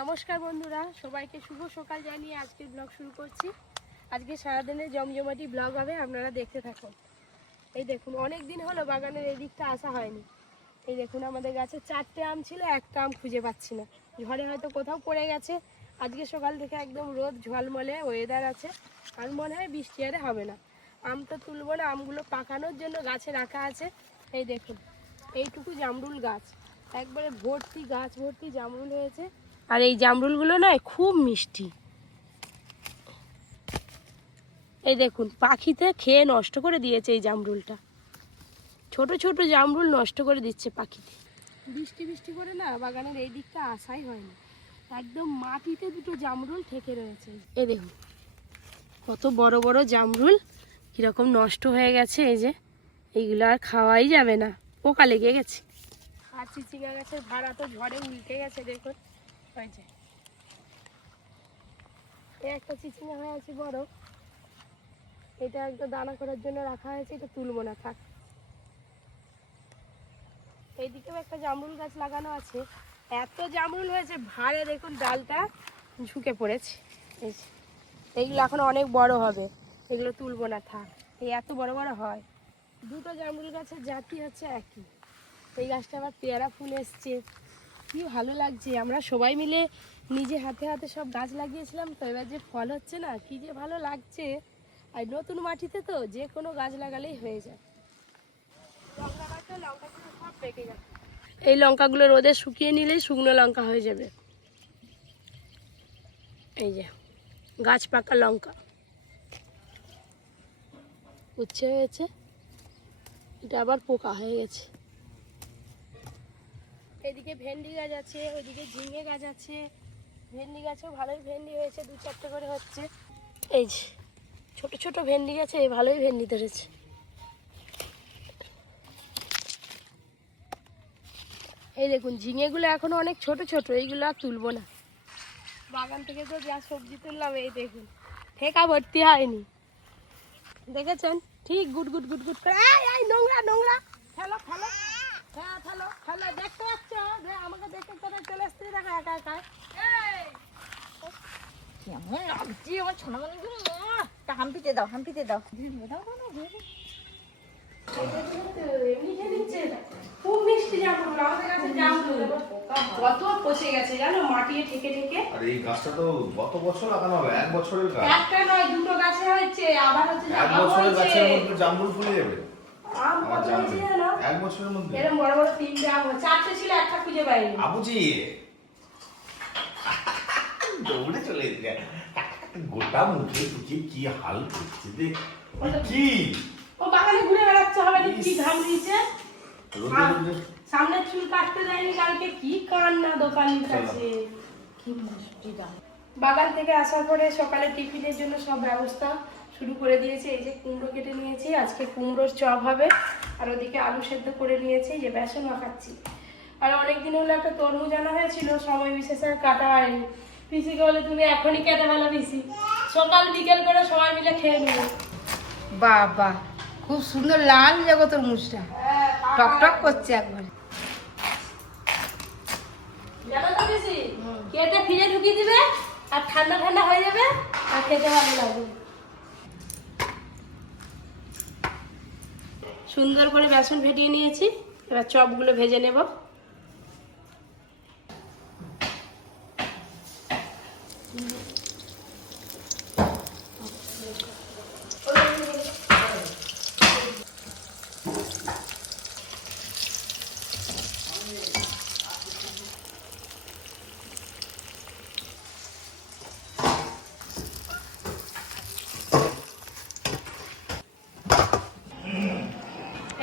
নমস্কার বন্ধুরা, সবাইকে শুভ সকাল জানিয়ে আজকের ব্লগ শুরু করছি। আজকে সারাদিনের জমজমাটি ব্লগ হবে, আপনারা দেখতে থাকুন। এই দেখুন, অনেক দিন হলো বাগানের এই দিকটা আসা হয়নি। এই দেখুন, আমাদের গাছে 4টে আম ছিল, একটা আম খুঁজে পাচ্ছি না। ঝড়ে হয়তো কোথাও পড়ে গেছে। আজকে সকাল থেকে একদম রোদ ঝলমলে ওয়েদার আছে, আর মনে হয় বৃষ্টি আরে হবে না। আম তো তুলবো না, আমগুলো পাকানোর জন্য গাছে রাখা আছে। এই দেখুন, এইটুকু জামরুল গাছ, একবারে ভর্তি, গাছ ভর্তি জামরুল হয়েছে। আর এই জামরুলগুলো না খুব মিষ্টি। এই দেখুন, পাখিতে খেয়ে নষ্ট করে দিয়েছে এই জামরুলটা। ছোট ছোট জামরুল নষ্ট করে দিচ্ছে পাখিতে। বৃষ্টি বৃষ্টি করে না বাগানের এই দিকটা আসাই হয়নি, একদম মাটিতে দুটো জামরুল ঠেকে রয়েছে। এই দেখুন কত বড় বড় জামরুল, কিরকম নষ্ট হয়ে গেছে। এই যে এইগুলো আর খাওয়াই যাবে না, পোকা লেগে গেছে। আর চিচিঙ্গা গাছের ভাড়া তো ঝড়ে উল্টে গেছে, দেখুন হয়েছে। একটা চিচিঙ্গা হয়ে আছে বড়, এটা একটা দানা করার জন্য রাখা হয়েছে, এটা তুলবো না, থাক। এইদিকেও একটা জামরুল গাছ লাগানো আছে, এত জামরুল হয়েছে ভারে, দেখুন ডালটা ঝুঁকে পড়েছে। এইগুলো এখন অনেক বড় হবে, এগুলো তুলবো না, থাক। এই এত বড় বড় হয়। দুটো জামরুল গাছের জাতি হচ্ছে একই। এই গাছটা আবার পেয়ারা ফুল এসছে, কি ভালো লাগছে। আমরা সবাই মিলে নিজে হাতে হাতে সব গাছ লাগিয়েছিলাম, তো এবার যে ফল হচ্ছে না, কি যে ভালো লাগছে। আর নতুন মাটিতে তো যে কোনো গাছ লাগালেই হয়ে যায়। লঙ্কা গাছে লঙ্কাগুলো সব পেকে যাচ্ছে। এই লঙ্কাগুলো রোদে শুকিয়ে নিলেই শুকনো লঙ্কা হয়ে যাবে। এই যে গাছ পাকা লঙ্কা উচ্ছে হয়েছে, এটা আবার পোকা হয়ে গেছে। এদিকে ভেন্ডি গাছ আছে, ওইদিকে ঝিঙে গাছ আছে। ভেন্ডি গাছেও ভালোই ভেন্ডি হয়েছে, 2-4টে করে হচ্ছে। এই যে ছোট ছোট ভেন্ডি গাছে ভালোই ভেন্ডি ধরেছে। এই দেখুন, ঝিঙেগুলো এখনো অনেক ছোট ছোট, এইগুলো আর তুলবো না। বাগান থেকে তো যা সবজি তুললাম, এই দেখুন ঠেকা ভর্তি হয়নি, দেখেছেন? ঠিক গুট গুট গুট গুট করে। এই নোংরা নোংরা, ফেলো ফেলো, হ্যাঁ ফেলো ফেলো। দেখতে পাচ্ছ, আমাকে দেখতে তোরা চলে আসতে দেখো একা একা। কেমন লাগছে আমার সোনামণিগুলো, তা হাম্পিতে দাও, হাম্পিতে দাও। খুব মিষ্টি জামরুল, আমাদের কাছে জামরুল কত পচে গেছে জানো, মাটি ঠেকে ঠেকে। আর এই গাছটা তো গত বছর লাগানো হবে, 1 বছরের গাছ। একটা নয়, দুটো গাছে হয়েছে, আবার হচ্ছে 1 বছরের গাছের মধ্যে জামরুল ফুলে যাবে। আম কত হয়েছে জানো? 1 বছরের মধ্যে এরকম বড় বড় 3টে আম হয়েছে, 4টে ছিল, একটা খুঁজে পাইনি। আবুজি দৌড়ে চলে এসে গোটা মুখে টুকি কি হাল করছে রে, কি ও বাগানে ঘুরে বেড়াচ্ছে, হবে না কি ঘাম দিয়েছে। রোদে রোদে সামনে চুল কাটতে যায়নি কালকে, কি কান্না দোকানের কাছে। কি মিষ্টি দাও। বাগান থেকে আসার পরে সকালে টিফিনের জন্য সব ব্যবস্থা শুরু করে দিয়েছে। এই যে কুমড়ো কেটে নিয়েছি, আজকে কুমড়োর চপ হবে। আর ওদিকে আলু সেদ্ধ করে নিয়েছি, যে বেসন মাখাচ্ছি। আর অনেকদিন হলো একটা তরমুজ আনা হয়েছিল, সময় বিশেষে আর কাটা হয়নি। পিসিকে বলে তুমি এখনই কেটে ফেলো পিসি, সকাল বিকেল করে সবাই মিলে খেয়ে নেবো। বাবা খুব সুন্দর লাল জগতের মুছটা, টক টক করছে একবার। জানো তো পিসি, কেটে ফ্রিজে ঢুকিয়ে দিবে, আর ঠান্ডা ঠান্ডা হয়ে যাবে, আর খেতে ভালো লাগবে। সুন্দর করে বেসন ফেটিয়ে নিয়েছি, এবার চপগুলো ভেজে নেব।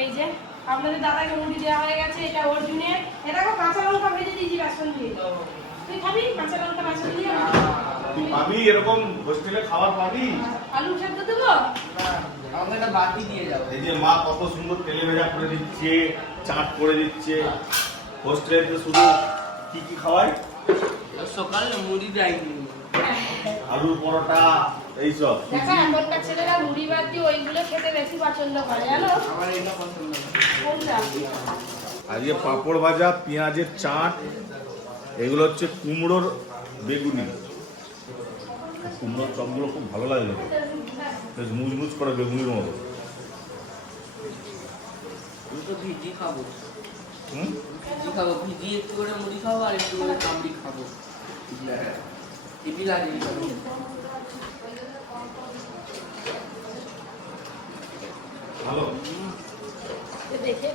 এই যে আপনাদের দাদাকে মুড়ি দেওয়া হয়ে গেছে, এটা অর্জুনের। এটা কাঁচা লঙ্কা ভেজে দিয়েছি বেসন দিয়ে। তুই খাবি কাঁচা লঙ্কা বেসন দিয়ে? পাবি এরকম হোস্টেলে খাবার পাবি? আলু সেদ্ধ দেবো? আমাকে একটা বাটি দিয়ে যাও। এই যে মা কত সুন্দর তেলে ভেজা করে দিচ্ছে, চাট করে দিচ্ছে। হোস্টেলে তো শুধু কি কি খাওয়ায়? সকালে মুড়ি দেয়নি। আলু পরোটা এইসব। দেখো এখনকার ছেলেরা মুড়ি বাদ দিয়ে ওইগুলো খেতে বেশি পছন্দ করে, জানো? আমার এটা পছন্দ না। কোনটা? আজকে পাঁপড় ভাজা, পেঁয়াজের চাট, এগুলো হচ্ছে কুমড়োর বেগুনি। কুমড়োর চপগুলো খুব ভালো লাগে, বেশ মুচমুচ করে বেগুনির মতো। আমি তো ভিজি খাবো, হুম, ভিজি খাবো, ভিজি একটু করে মুড়ি খাবো আর একটু করে কামড়ি খাবো। টিভি লাগে ভালো। দেখে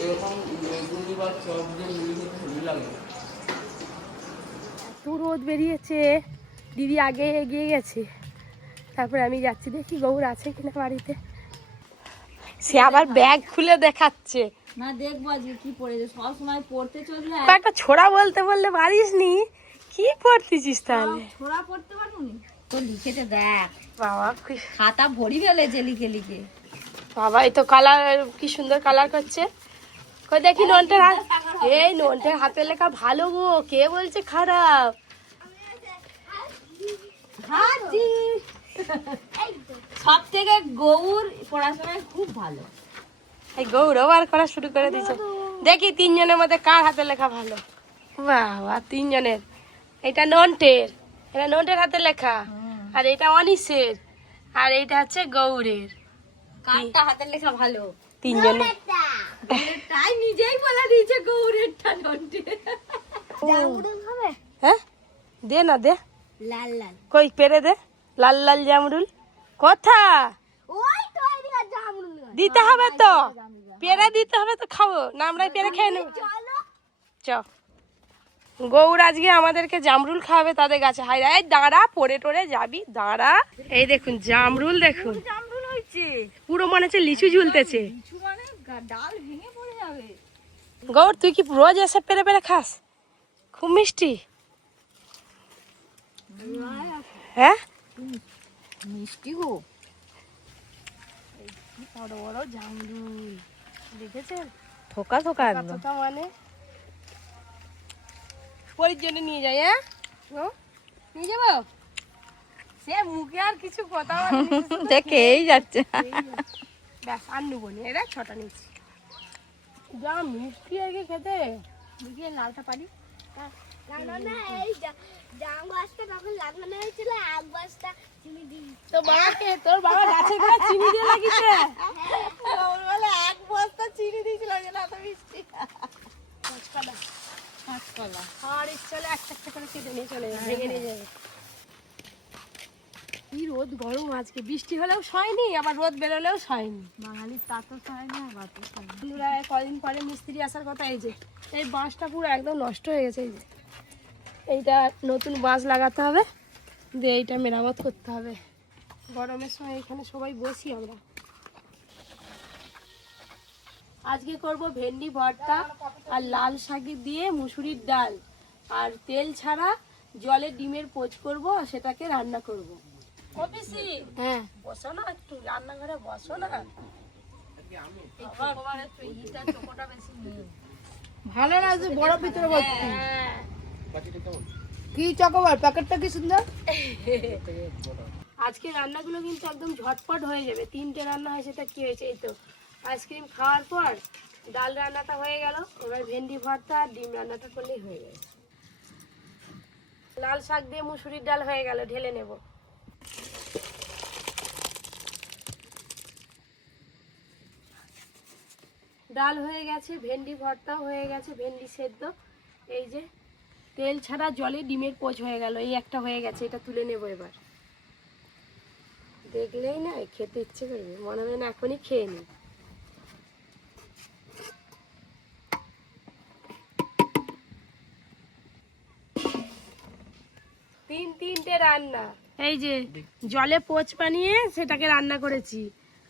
এরকম বেগুনি বা চপ দিয়ে মুড়ি খেতে হেভি লাগে। এত রোদ বেরিয়েছে, দিদি আগে এগিয়ে গেছে, তারপরে আমি যাচ্ছি দেখি গৌর আছে কিনা বাড়িতে। সে আবার ব্যাগ খুলে দেখাচ্ছে। না দেখবো আজকে কি পড়েছে, সব সময় পড়তে চললে একটা ছোড়া বলতে বললে পারিস নি, কি পড়তেছিস তাহলে? ছোড়া পড়তে পারবনি তো, লিখেছে দেখ, বাবা খাতা ভরি ফেলেছে লিখে লিখে। বাবা এই তো কালার, কি সুন্দর কালার করছে। কই দেখি নন্টের হাত, এই নন্টের হাতের লেখা ভালো গো, কে বলছে খারাপ? সব থেকে গৌর পড়াশোনায় খুব ভালো। এই গৌরব আর করা শুরু করে দিয়েছে। দেখি তিনজনের মধ্যে কার হাতের লেখা ভালো। বাবা তিনজনের, এটা নন্টের, এটা নন্টের হাতের লেখা, আর এটা অনিশের, আর এইটা হচ্ছে গৌরের। কারটা হাতের লেখা ভালো? তিনজনের। তাই নিজেই বলে দিয়েছে গৌরেরটা নন্টে। হ্যাঁ দে না দে, লাল লাল, কই পেরে দে, লাল লাল জামরুল কথা ওই তো এদিকে জামরুল দিতে হবে তো, পেরে দিতে হবে তো, খাবো না আমরা পেরে খেয়ে নেব। চলো। চ গৌর আজকে আমাদেরকে জামরুল খাওয়াবে তাদের গাছে। হাই এই দাঁড়া, পড়ে টরে যাবি, দাঁড়া। এই দেখুন জামরুল, দেখুন জামরুল হয়েছে, পুরো মনে হচ্ছে লিচু ঝুলতেছে। কিছু মানে ডাল ভেঙে পড়ে যাবে। গৌর তুই কি রোজ এসে পেরে পেরে খাস? খুব মিষ্টি। হ্যাঁ মিষ্টি গো, বড় বড় জামরুল দেখেছেন, থোকা থোকা একদম। কতটা মানে পরির জন্য নিয়ে যাই। হ্যাঁ নিয়ে যাবো, সে মুখে আর কিছু কথা বলেনি, শুধু দেখেই যাচ্ছে। ব্যাস আর নেবো নি, এরা ছটা নিচ্ছি। যা মিষ্টি আগে খেতে। দেখি লালটা পারি। তো বাবাকে, তোর বাবা গাছের গোড়ায় চিনি দিয়ে লাগিয়েছে। এক বস্তা চিনি দিয়েছিল না, এত মিষ্টি। কাঁচকলা কাঁচকলা আর চলে একটা একটা করে কেটে নিয়ে চলে যাবে, ভেঙে নিয়ে যাবে। কি রোদ গরম আজকে, বৃষ্টি হলেও সয়নি, আবার রোদ বেরোলেও সয়নি। বাঙালির তাতো হয় না, বাতো হয় না। বন্ধুরা কদিন পরে মিস্ত্রি আসার কথা। এই যে এই বাঁশটা পুরো একদম নষ্ট হয়ে গেছে, এই যে এইটা নতুন বাঁশ লাগাতে হবে, দিয়ে এইটা মেরামত করতে হবে। গরমের সময় এখানে সবাই বসি আমরা। আজকে করব ভেন্ডি ভর্তা আর লাল শাক দিয়ে মুসুরির ডাল, আর তেল ছাড়া জলে ডিমের পোচ করব, সেটাকে রান্না করব। অফিসি হ্যাঁ বসো না, একটু রান্নাঘরে বসো না। ভালো লাগছে, বড় ভিতরে ভর্তি। হ্যাঁ কি চকোবার প্যাকেটটা কি সুন্দর। আজকে রান্নাগুলো কিন্তু একদম ঝটপট হয়ে যাবে। 3টে রান্না হয়, সেটা কি হয়েছে, এই তো আইসক্রিম খাওয়ার পর ডাল রান্নাটা হয়ে গেল, এবার ভেন্ডি ভর্তা আর ডিম রান্নাটা করলেই হয়ে গেল। লাল শাক দিয়ে মুসুরির ডাল হয়ে গেল, ঢেলে নেব। ডাল হয়ে গেছে, ভেন্ডি ভর্তাও হয়ে গেছে, ভেন্ডি সেদ্ধ। এই যে তেল ছাড়া জলে ডিমের পোচ হয়ে গেল, এই একটা হয়ে গেছে, এটা তুলে নেব এবার। দেখলেই না খেতে ইচ্ছে করবে, মনে হয় না এখনই খেয়ে নি। তিনটে রান্না, এই যে জলে পোচ বানিয়ে সেটাকে রান্না করেছি,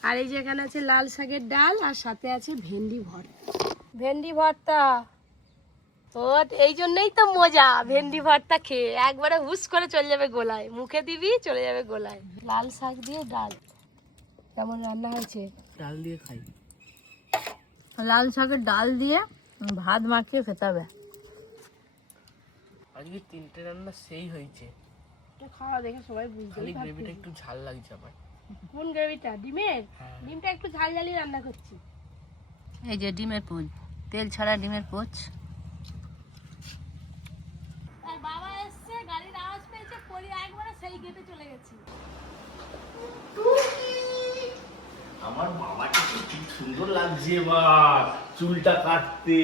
আর এই যে এখানে আছে লাল শাকের ডাল, আর সাথে আছে ভেন্ডি ভর্তা। ভেন্ডি ভর্তা ও, এই জন্যই তো মজা ভেন্ডি ভর্তা খেয়ে, একবারে হুস করে চলে যাবে গোলায়, মুখে দিবি চলে যাবে গোলায়। লাল শাক দিয়ে ডাল কেমন রান্না হয়েছে? ডাল দিয়ে খাই। লাল শাকের ডাল দিয়ে ভাত মাখিয়ে খেতে হবে। আজকে 3টে রান্না সেই হয়েছে, এটা খাওয়া দেখে সবাই বুঝতে খালি পারবে। গ্রেভিটা একটু ঝাল লাগছে আমার। কোন গ্রেভিটা? ডিমের? হ্যাঁ। ডিমটা একটু ঝাল ঝালি রান্না করছি। এই যে ডিমের পোচ, তেল ছাড়া ডিমের পোচ। আর বাবা এসছে, আওয়াজ পেয়েছে, পরি একবারে সেই গেটে চলে গেছে। আমার বাবাকে তো কি সুন্দর লাগছে এবার চুলটা কাটতে।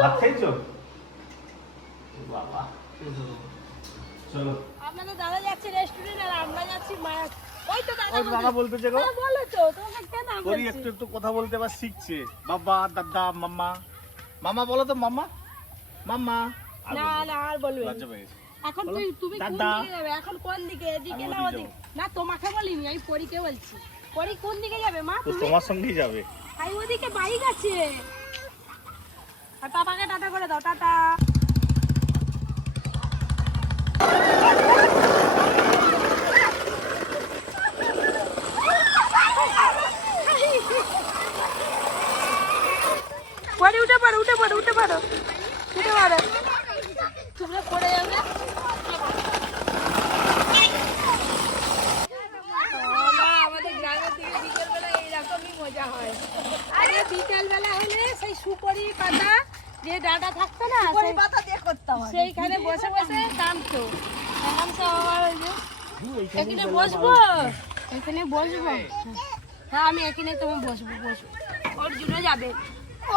ভাত খাইছো বাবা? চলো। আপনাদের দাদা যাচ্ছে রেস্টুরেন্ট আর আমরা যাচ্ছি মায়া। ওই তো দাদা দাদা বলতেছে গো, বলো তো, তোমাকে কেন পরি বলছি? একটু একটু কথা বলতে আবার শিখছে। বাবা, দাদা, মাম্মা। মামা বলো তো, মাম্মা মাম্মা। না না আর বলবে না। লজ্জা পেয়ে গেছে। এখন তুমি কোন দাদা। দিকে যাবে? এখন কোন দিকে? এদিকে আমি না ওদিকে ওদিকে? না তোমাকে বলিনি, আমি পরীকে বলছি। পরী কোন দিকে যাবে মা? তো তোমার সঙ্গেই যাবে। আই ওদিকে বাইক আছে। আর পাপাকে টাটা করে দাও, টাটা। পরে উঠে পারো, উঠে পারো, উঠে পারো, উঠে পারো। তোমরা পড়ে যাবে। আমাদের গ্রামের দিকে বিকেলবেলা এইরকমই মজা হয়। আগে বিকেলবেলা হলে সেই সুপারি পাতা যে ডাঁটা থাকতো না, সেইখানে বসে বসে কামতো। এখন সব আবার ওই যে এখানে বসবো, এখানে বসবো। হ্যাঁ আমি এখানে তুমি বসবো, বসবো। অর্জুনও যাবে।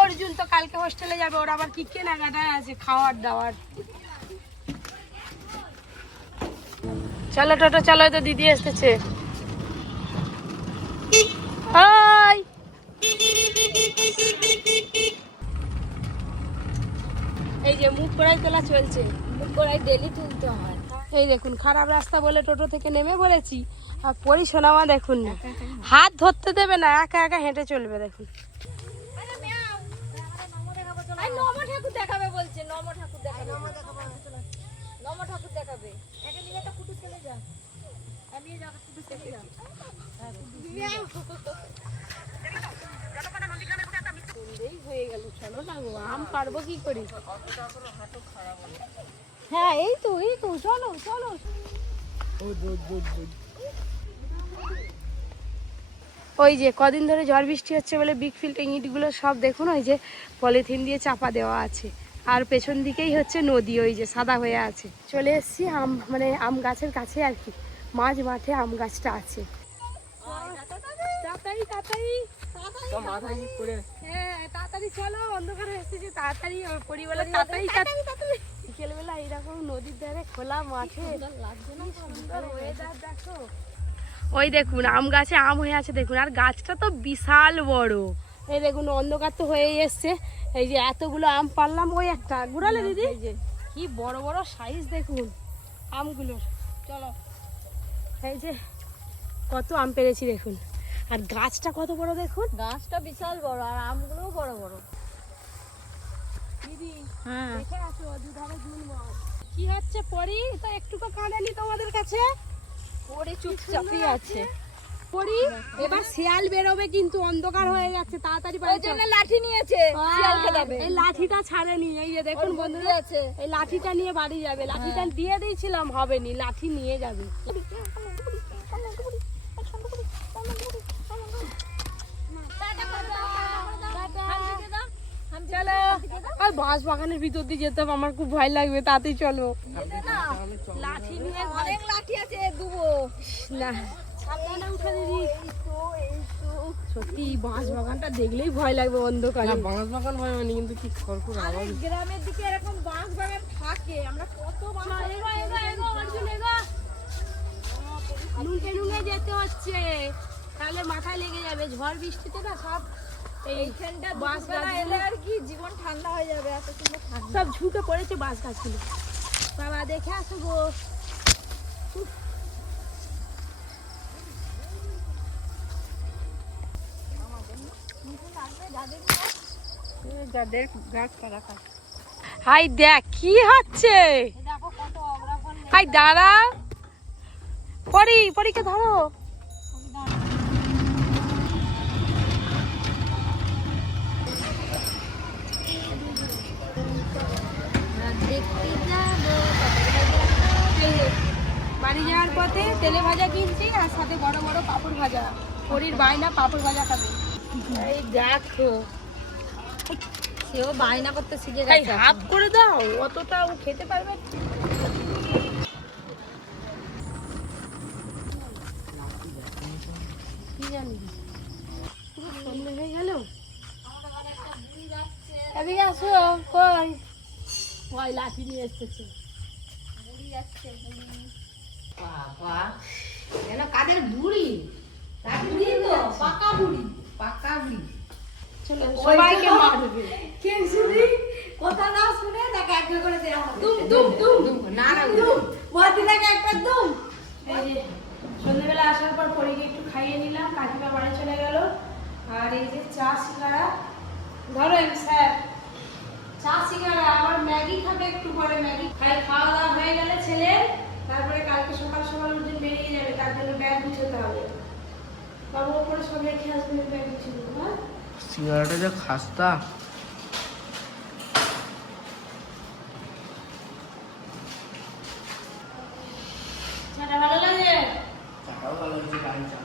অর্জুন তো কালকে হোস্টেলে যাবে, ওর আবার কি কেনাকাটা আছে, খাওয়ার দাওয়ার। চলো টোটো চলো, তো দিদি এসেছে। হাই, এই যে মুখ কড়াই তোলা চলছে। মুখ কড়াই ডেলি তুলতে হয়। এই দেখুন খারাপ রাস্তা বলে টোটো থেকে নেমে পড়েছি। আর পরিসোনামা দেখুন না, হাত ধরতে দেবে না, একা একা হেঁটে চলবে। দেখুন নম ঠাকুর দেখাবে বলছে, নম ঠাকুর দেখাবে, নম ঠাকুর দেখাবে। একে নিয়ে একটা কুটু চলে যা, আমি যা কুটু চলে যা। সন্ধ্যেই হয়ে গেল, চলো না গো, আম পারবো কি করি? হ্যাঁ এই তো চলো চলো। ওই যে কদিন ধরে ঝড় বৃষ্টি হচ্ছে বলে বিগ ফিল্ড ইটগুলো সব দেখুন ওই যে পলিথিন দিয়ে চাপা দেওয়া আছে। আর পেছন দিকেই হচ্ছে নদী, ওই যে সাদা হয়ে আছে। চলে এসছি মানে আম গাছের কাছে আর কি, মাঝ মাঠে আম গাছটা আছে। তাড়াতাড়ি তাড়াতাড়ি, হ্যাঁ তাড়াতাড়ি চলো, অন্ধকার এসেছে তাড়াতাড়ি। পরিবেলা তাড়াতাড়ি তাড়াতাড়ি। বিকেলবেলা এইরকম নদীর ধারে খোলা মাঠে সুন্দর ওয়েদার দেখো। ওই দেখুন আম গাছে আম হয়ে আছে দেখুন, আর গাছটা তো বিশাল বড়। এই দেখুন অন্ধকার তো হয়ে এসছে। এই যে এতগুলো আম পারলাম, ওই একটা ঘুরালে দিদি, কি বড় বড় সাইজ দেখুন আমগুলোর। চলো, এই যে কত আম পেরেছি দেখুন, আর গাছটা কত বড় দেখুন। গাছটা বিশাল বড় আর আমগুলোও বড় বড়। দিদি হ্যাঁ দেখে আসো দুধারে ঝুলমল। কি হচ্ছে পরি? তো একটুকু কাঁদেনি তোমাদের কাছে? ওরে চুপচাপই আছে। পরি এবার শিয়াল বেরোবে কিন্তু, অন্ধকার হয়ে যাচ্ছে, তাড়াতাড়ি ওই জন্য লাঠি নিয়েছে, শিয়াল খেলাবে। এই লাঠিটা ছাড়েনি। এই যে দেখুন বন্ধুরা, আছে এই লাঠিটা নিয়ে বাড়ি যাবে। লাঠিটা দিয়ে দিয়েছিলাম, হবেনি, লাঠি নিয়ে যাবে। চলো, আর বাঁশ বাগানের ভিতর দিয়ে যেতে হবে, আমার খুব ভয় লাগবে, তাতেই চলো। লাঠি নিয়ে অনেক লাঠি আছে, দুবো না, সাবধানে উঠে দিদি। সত্যি বাঁশ বাগানটা দেখলেই ভয় লাগবে অন্ধকারে। বাঁশ বাগান হয় মানে, কিন্তু কি খড়খড় আওয়াজ। গ্রামের দিকে এরকম বাঁশ বাগান থাকে, আমরা কত নুঙ্গে নুঙ্গে যেতে হচ্ছে, তাহলে মাথায় লেগে যাবে। ঝড় বৃষ্টিতে না সব এইখানটা বাঁশ বাঁশ এলে গাছগুলো আর কি জীবন ঠান্ডা হয়ে যাবে, এত সুন্দর ঠান্ডা। সব ঝুঁকে পড়েছে বাঁশ গাছগুলো। বাবা দেখে আসো গো। হাই দেখ কি হচ্ছে, হাই দাঁড়া, পরীকে ধরো। বাড়ি যাওয়ার পথে তেলে ভাজা কিনছি, আর সাথে বড় বড় পাপড় ভাজা। পরীর বায়না পাপড় ভাজা খাবে। এই দেখো, সেও বায়না করতে শিখে এই গেছে। হাফ করে দাও, অতটা ও খেতে পারবে না। কি জানি পুরো সন্ধে হয়ে গেল। এদিকে আসো, কই ওই লাঠি নিয়ে এসেছে। বাবা যেন কাদের বুড়ি, বুড়ি তো, পাকা বুড়ি। পাকা বুড়ি। চলো সবাইকে মারবে। কে শুনি কথা না শুনে তাকে একটা করে দেওয়া হবে। দুম না না দুম। ওয়াদি তাকে একটা দুম। এই যে সন্ধ্যেবেলা আসার পর পরীকে একটু খাইয়ে নিলাম, কাকিমা বাড়ি চলে গেল। আর এই যে চা সিঙ্গারা ধরেন স্যার, চা সিঙ্গারা আবার ম্যাগি খাবে একটু পরে, ম্যাগি খাওয়া দাওয়া হয়ে গেলে ছেলে, তারপরে কালকে সকাল সকাল উঠে বেরিয়ে যাবে, তার জন্য ব্যাগ গুছোতে হবে। বাবু ওপরে সব রেখে আসবে, ব্যাগ গুছিয়ে দেবো। হ্যাঁ সিঙ্গারাটা যা খাস্তা। চাটা ভালো লাগে? চাটাও ভালো হয়েছে, গাড়িটা।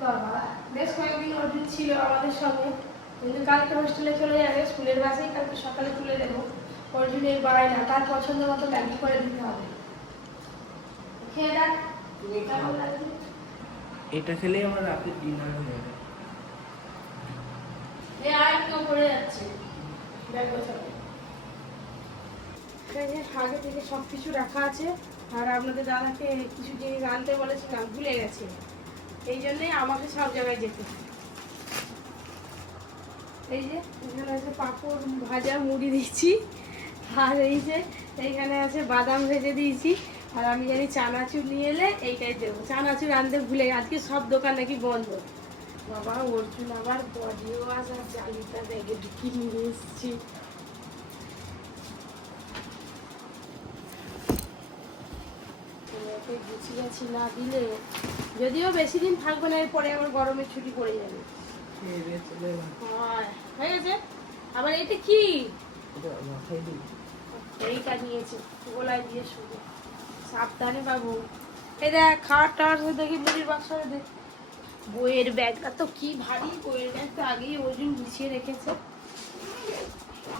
বাবা বেশ কয়েকদিন অর্জুন ছিল আমাদের সঙ্গে, কিন্তু কালকে হোস্টেলে চলে যাবে, স্কুলের বাসেই কালকে সকালে তুলে দেবো। অর্জুনের বায়না, তার পছন্দ মতো ম্যাগি করে দিতে হবে। খেয়ে দেখ কেমন লাগছে। এটা খেলেই আমার রাতের ডিনার হয়ে যাবে। এই আর কেউ পড়ে যাচ্ছে, ব্যাগ গোছাবে। এই যে আগে থেকে সব কিছু রাখা আছে, আর আপনাদের দাদাকে কিছু জিনিস আনতে বলেছিলাম, ভুলে গেছে, এই জন্যে আমাকে সব জায়গায় যেতে হয়। এই যে এখানে আছে পাঁপড় ভাজা, মুড়ি দিচ্ছি, আর এই যে এইখানে আছে বাদাম ভেজে দিয়েছি। আর আমি জানি চানাচুর নিয়ে এলে এইটাই দেবো, চানাচুর আনতে ভুলে গেছি। আজকে সব দোকান নাকি বন্ধ। বাবা অর্জুন আবার বডি ওয়াশ আর জালিটা ব্যাগে ঢুকিয়ে নিয়ে এসেছি। ওকে গুছিয়ে গেছি না দিলে, যদিও বেশি দিন থাকবে না, এরপরে আবার গরমের ছুটি পড়ে যাবে। খেয়ে দিয়ে চলে এলাম। হয়ে গেছে। আবার এটা কি? এটা মাথায় দিই। এইটা নিয়েছে গোলায় দিয়ে শুধু, সাবধানে বাবু। এই দেখ খাওয়ার টাওয়ার দেখি, মুড়ির বাক্স দেখ। বইয়ের ব্যাগটা তো কি ভারী, বইয়ের ব্যাগটা আগেই ওজন গুছিয়ে রেখেছে।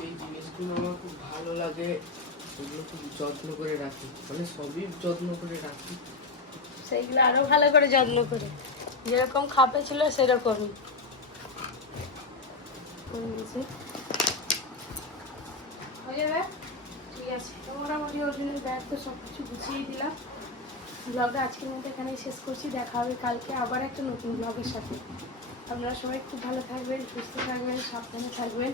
এই জিনিসগুলো আমার খুব ভালো লাগে, এগুলো খুব যত্ন করে রাখি, মানে সবই যত্ন করে রাখি। সেইগুলো আরো ভালো করে যত্ন করে, যেরকম খাপে ছিল সেরকমই। হয়ে যাবে, ঠিক আছে। তো মোটামুটি ওজনের ব্যাগ তো সব কিছু গুছিয়ে দিলাম। ব্লগটা আজকের মধ্যে এখানেই শেষ করছি, দেখা হবে কালকে আবার একটা নতুন ব্লগের সাথে। আপনারা সবাই খুব ভালো থাকবেন, সুস্থ থাকবেন, সাবধানে থাকবেন।